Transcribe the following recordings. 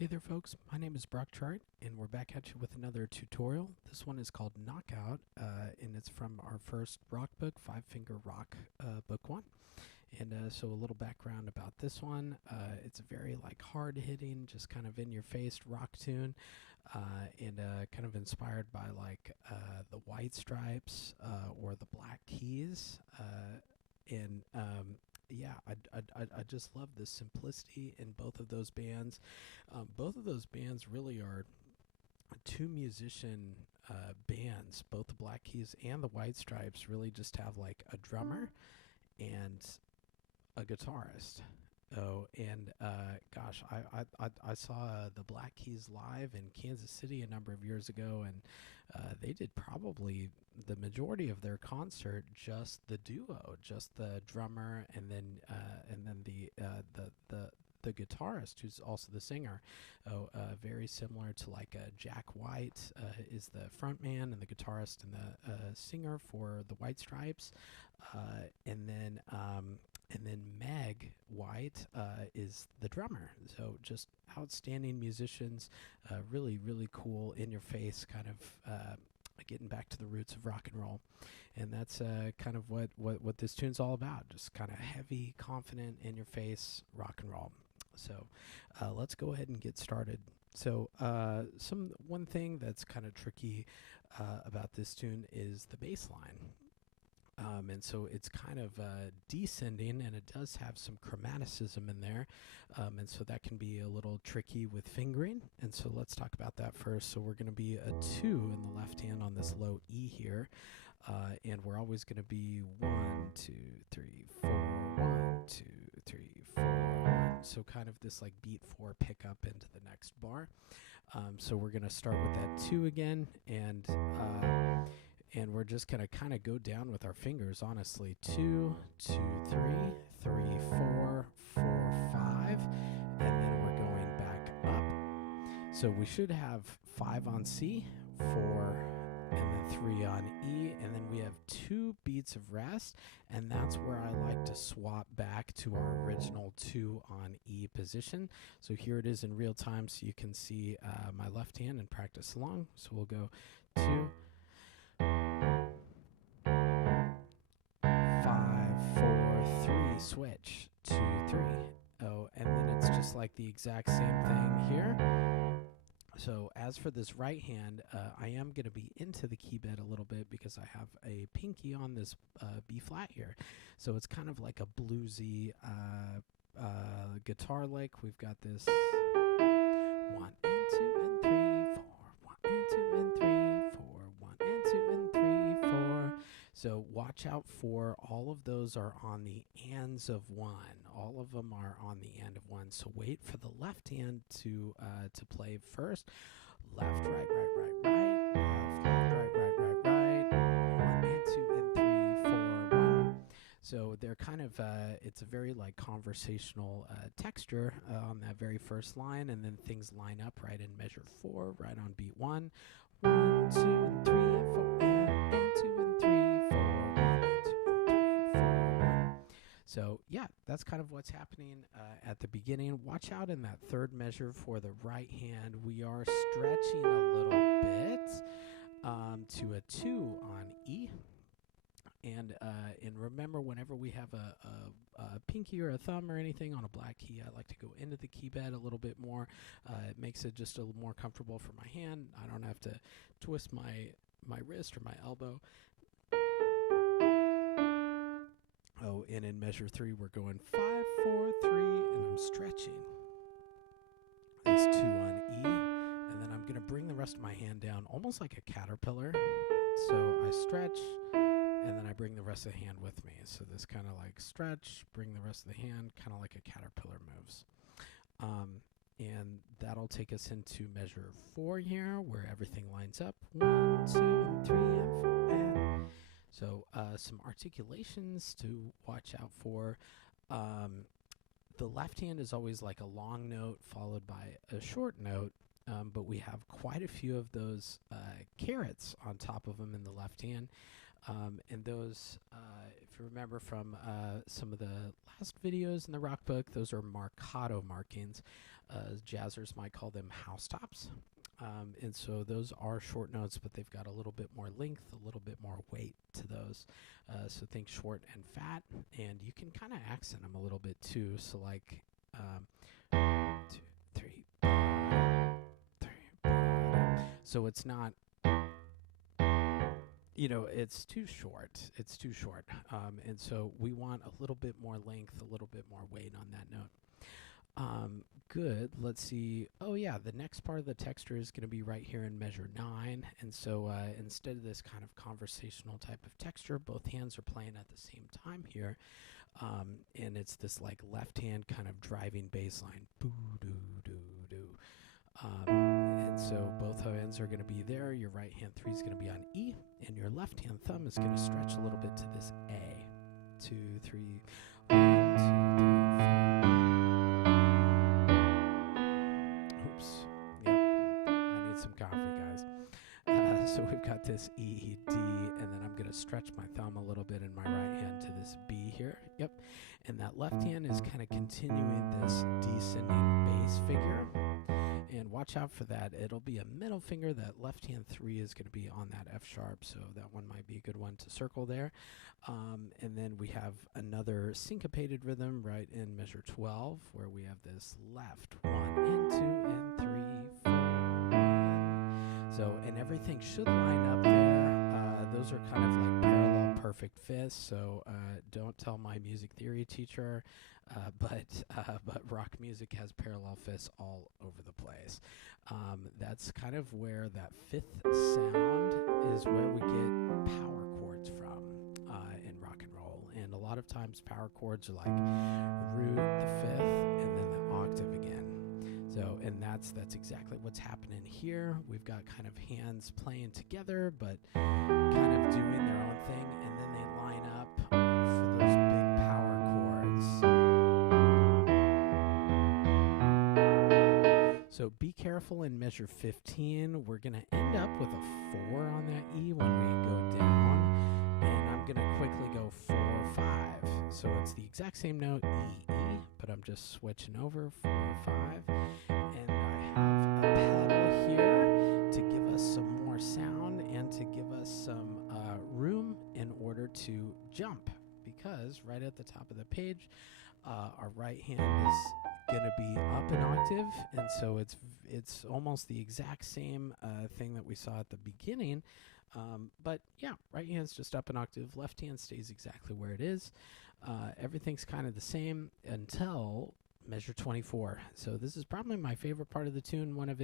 Hey there folks, my name is Brock Chart and we're back at you with another tutorial. This one is called Knockout and it's from our first rock book, Five Finger Rock book one. And so a little background about this one. It's a very like hard hitting, just kind of in your face rock tune and kind of inspired by like the White Stripes or the Black Keys. And Yeah, I just love the simplicity in both of those bands. Both of those bands really are two musician bands. Both the Black Keys and the White Stripes really just have like a drummer and a guitarist. Oh, and gosh, I saw the Black Keys live in Kansas City a number of years ago, and they did probably the majority of their concert just the duo, just the drummer, and then the guitarist, who's also the singer. Very similar to like Jack White is the front man and the guitarist and the singer for the White Stripes, and then Meg White is the drummer. So just outstanding musicians, really, really cool, in your face, kind of getting back to the roots of rock and roll. And that's kind of what this tune's all about. Just kind of heavy, confident, in your face rock and roll. So let's go ahead and get started. So one thing that's kind of tricky about this tune is the bass line. And so it's kind of descending, and it does have some chromaticism in there. And so that can be a little tricky with fingering. And so let's talk about that first. So we're going to be a 2 in the left hand on this low E here. And we're always going to be 1, 2, 3, 4, 1, 2, 3, 4, 1. So kind of this like beat 4 pickup into the next bar. So we're going to start with that 2 again, and we're just going to kind of go down with our fingers, honestly. 2, 2, 3, 3, 4, 4, 5, and then we're going back up. So we should have 5 on C, 4, and then 3 on E, and then we have 2 beats of rest, and that's where I like to swap back to our original 2 on E position. So here it is in real time, so you can see my left hand and practice along. So we'll go 2, 5, 4, 3, switch, 2, 3. Oh, and then it's just like the exact same thing here. So as for this right hand, I am going to be into the key bed a little bit because I have a pinky on this B flat here. So it's kind of like a bluesy guitar lick. We've got this 1 and 2 and 3, 4, 1 and 2 and 3, 4, 1 and 2 and 3, 4. So watch out for all of those are on the ands of 1. All of them are on the end of 1. So wait for the left hand to play first. Left, right, right, right, right. Left, right, right, right, right, right. 1 and 2 and 3, 4, 1. So they're kind of, it's a very like conversational texture on that very first line, and then things line up right in measure 4, right on beat 1. 1, 2, and 3, and 4, and 2, and 3, 4, 1, and 2, and 3, 4, 1. So yeah, that's kind of what's happening at the beginning. Watch out in that third measure for the right hand. We are stretching a little bit to a 2 on E. And remember, whenever we have a pinky or a thumb or anything on a black key, I like to go into the key bed a little bit more. It makes it just a little more comfortable for my hand. I don't have to twist my wrist or my elbow. Oh, and in measure 3, we're going 5, 4, 3, and I'm stretching this 2 on E, and then I'm going to bring the rest of my hand down almost like a caterpillar. So I stretch, and then I bring the rest of the hand with me. So this kind of like stretch, bring the rest of the hand, kind of like a caterpillar moves. And that'll take us into measure 4 here, where everything lines up. 1, 2, and 3, and 4, and... So some articulations to watch out for. The left hand is always like a long note followed by a short note. But we have quite a few of those carrots on top of them in the left hand. And those, if you remember from some of the last videos in the rock book, those are marcato markings. Jazzers might call them house tops. And so those are short notes, but they've got a little bit more length, a little bit more weight to those. So think short and fat, and you can kind of accent them a little bit too. So like 2, 3, so it's not, it's too short. It's too short. And so we want a little bit more length, a little bit more weight on that note. Good. Let's see. Oh, yeah. The next part of the texture is going to be right here in measure 9. And so instead of this kind of conversational type of texture, both hands are playing at the same time here. And it's this like left hand kind of driving bass line. Boo, doo, doo, doo. And so both hands are going to be there. Your right hand 3 is going to be on E, and your left hand thumb is going to stretch a little bit to this A. 2, 3, 1, 2, 3, 4. Oops. Yep. I need some coffee, guys. So we've got this E, D, and then I'm going to stretch my thumb a little bit in my right hand to this B here. Yep. And that left hand is kind of continuing this descending bass figure. And watch out for that. It'll be a middle finger. That left hand 3 is going to be on that F sharp, so that one might be a good one to circle there. And then we have another syncopated rhythm right in measure 12, where we have this left 1 and 2 and 3, 4, 1. So, and everything should line up there. Those are kind of like parallel perfect fifths. So don't tell my music theory teacher. But rock music has parallel fifths all over the place. That's kind of where that fifth sound is where we get power chords from in rock and roll. And a lot of times power chords are like root, the fifth, and then the octave again. So, and that's exactly what's happening here. We've got kind of hands playing together, but kind of doing their own thing, and then they line up for those big power chords. So be careful in measure 15. We're going to end up with a 4 on that E when we go down, and I'm going to quickly go 4, 5. So it's the exact same note, E, E, but I'm just switching over 4, 5. And I have a pedal here to give us some more sound and to give us some room in order to jump, because right at the top of the page, our right hand is going to be up an octave, and so it's almost the exact same thing that we saw at the beginning. But yeah, right hand's just up an octave, left hand stays exactly where it is. Everything's kind of the same until measure 24. So this is probably my favorite part of the tune. One of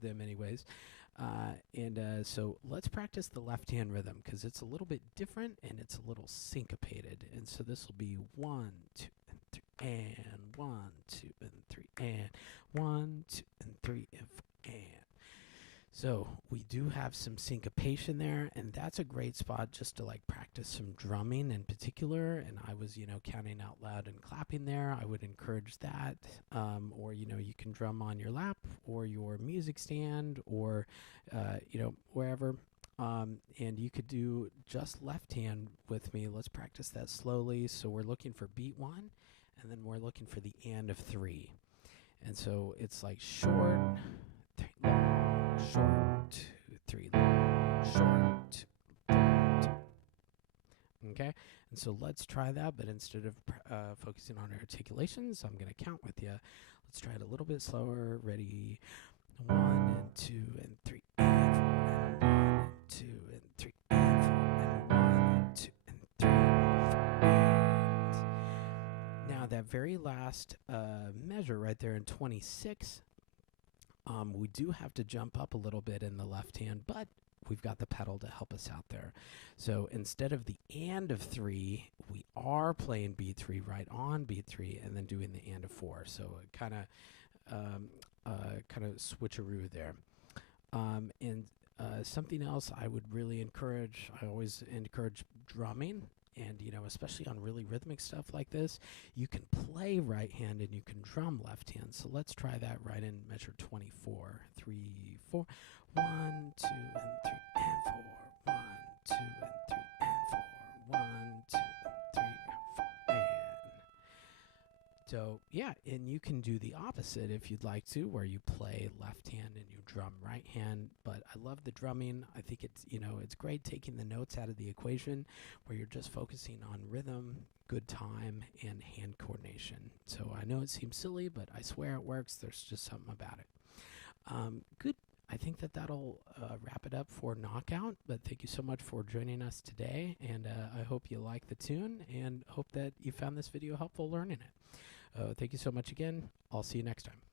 them anyways. So let's practice the left hand rhythm, because it's a little bit different and it's a little syncopated. And so this will be 1, 2, and 3, and 1, 2, and 3, and 1, 2, and 3, and 4, and. So we do have some syncopation there, and that's a great spot just to like practice some drumming in particular. And I was, counting out loud and clapping there. I would encourage that. Or, you can drum on your lap or your music stand or, wherever. And you could do just left hand with me. Let's practice that slowly. So we're looking for beat 1, and then we're looking for the and of 3. And so it's like short, 3, long, short, 2, 3, long, short, 2, 3, 2. Okay, and so let's try that, but instead of focusing on articulations, I'm going to count with you. Let's try it a little bit slower. Ready? 1 and 2 and 3 and 4 and 1 and 2 and 3 and 4 and 1 and 2 and 3 and 4 and. Now that very last measure right there in 26, we do have to jump up a little bit in the left hand, but we've got the pedal to help us out there. So instead of the and of 3, we are playing beat 3 right on beat 3 and then doing the and of 4. So kind of switcheroo there. And something else I would really encourage, I always encourage drumming. And, especially on really rhythmic stuff like this, you can play right hand and you can drum left hand. So let's try that right in measure 24. 3, 4. 1, 2, and 3, and 4. 1, 2, and 3, and 4. 1, 2, and 3, and 4. And So, yeah, and you can do the opposite if you'd like to, where you play left hand and you drum right hand. But I love the drumming. I think it's, it's great taking the notes out of the equation where you're just focusing on rhythm, good time, and hand coordination. So I know it seems silly, but I swear it works. There's just something about it. Good. I think that'll wrap it up for Knockout. But thank you so much for joining us today. And I hope you like the tune and hope that you found this video helpful learning it. Thank you so much again. I'll see you next time.